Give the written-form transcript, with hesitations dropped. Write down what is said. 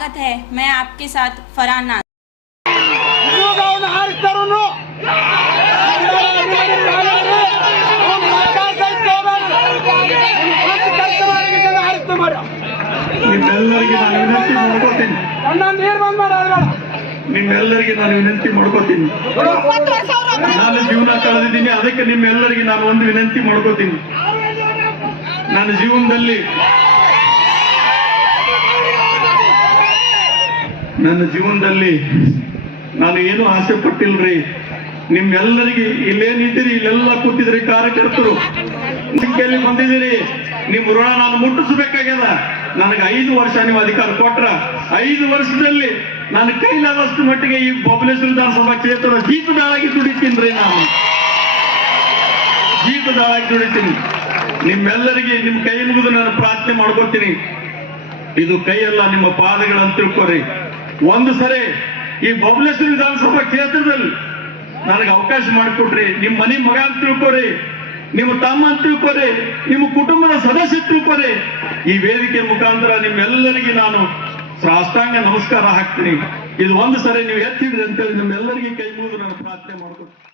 स्वागत है। मैं आपके साथ फरहान नाज। ನಿಮ್ಮೆಲ್ಲರಿಗೆ ನಾನು ವಿನಂತಿ ಮಾಡ್ಕೋತೀನಿ. ನಾನು ಜೀವನ ಕಳೆದಿದ್ದೀನಿ, ಅದಕ್ಕೆ ನಿಮ್ಮೆಲ್ಲರಿಗೆ ನಾನು ಒಂದು ವಿನಂತಿ ಮಾಡ್ಕೋತೀನಿ. ನನ್ನ ಜೀವನದಲ್ಲಿ ನಾನು ಏನು ಆಸೆ ಪಟ್ಟಿಲ್ರಿ. ನಿಮ್ಮೆಲ್ಲರಿಗೆ ಇಲ್ಲೇನಿದ್ದೀರಿ, ಇಲ್ಲೆಲ್ಲ ಕೂತಿದ್ರಿ ಕಾರ್ಯಕರ್ತರು, ಸಂಖ್ಯೆಯಲ್ಲಿ ಬಂದಿದ್ದೀರಿ. ನಿಮ್ ಋಣ ನಾನು ಮುಟ್ಟಿಸ್ಬೇಕಾಗ್ಯದ. ನನಗೆ 5 ವರ್ಷ ನೀವು ಅಧಿಕಾರ ಕೊಟ್ರ, 5 ವರ್ಷದಲ್ಲಿ ನಾನು ಕೈಲಾದಷ್ಟು ಮಟ್ಟಿಗೆ ಈ ಬಬಲೇಶ್ವರ ವಿಧಾನಸಭಾ ಕ್ಷೇತ್ರದ ಜೀತದಾಳಾಗಿ ದುಡಿತೀನಿ. ನಾನು ಜೀತದಾಳಾಗಿ ದುಡಿತೀನಿ. ನಿಮ್ಮೆಲ್ಲರಿಗೆ ನಿಮ್ ಕೈ ಮುಗಿದು ನಾನು ಪ್ರಾರ್ಥನೆ ಮಾಡ್ಕೋತೀನಿ. ಇದು ಕೈಯಲ್ಲ, ನಿಮ್ಮ ಪಾದಗಳಂತ ತಿಳ್ಕೊರಿ. ಒಂದು ಸರಿ ಈ ಬಬಲೇಶ್ವರ ವಿಧಾನಸಭಾ ಕ್ಷೇತ್ರದಲ್ಲಿ ನನಗೆ ಅವಕಾಶ ಮಾಡಿಕೊಟ್ರಿ. ನಿಮ್ಮ ಮನೆ ಮಗ ಅಂತ ತಿಳ್ಕೊರಿ, ನಿಮ್ಮ ತಮ್ಮ ಅಂತ ತಿಳ್ಕೊರಿ, ನಿಮ್ಮ ಕುಟುಂಬದ ಸದಸ್ಯ ತಿಳ್ಕೊರಿ. ಈ ವೇದಿಕೆ ಮುಖಾಂತರ ನಿಮ್ಮೆಲ್ಲರಿಗೆ ನಾನು ಸಾಷ್ಟಾಂಗ ನಮಸ್ಕಾರ ಹಾಕ್ತೀನಿ. ಇದು ಒಂದು ಸರಿ ನೀವು ಎತ್ತಿದ್ರಿ ಅಂತೇಳಿ ನಿಮ್ಮೆಲ್ಲರಿಗೆ ಕೈ ಮುಗಿದು ನಾನು ಪ್ರಾರ್ಥನೆ ಮಾಡ್ಕೊತೀನಿ.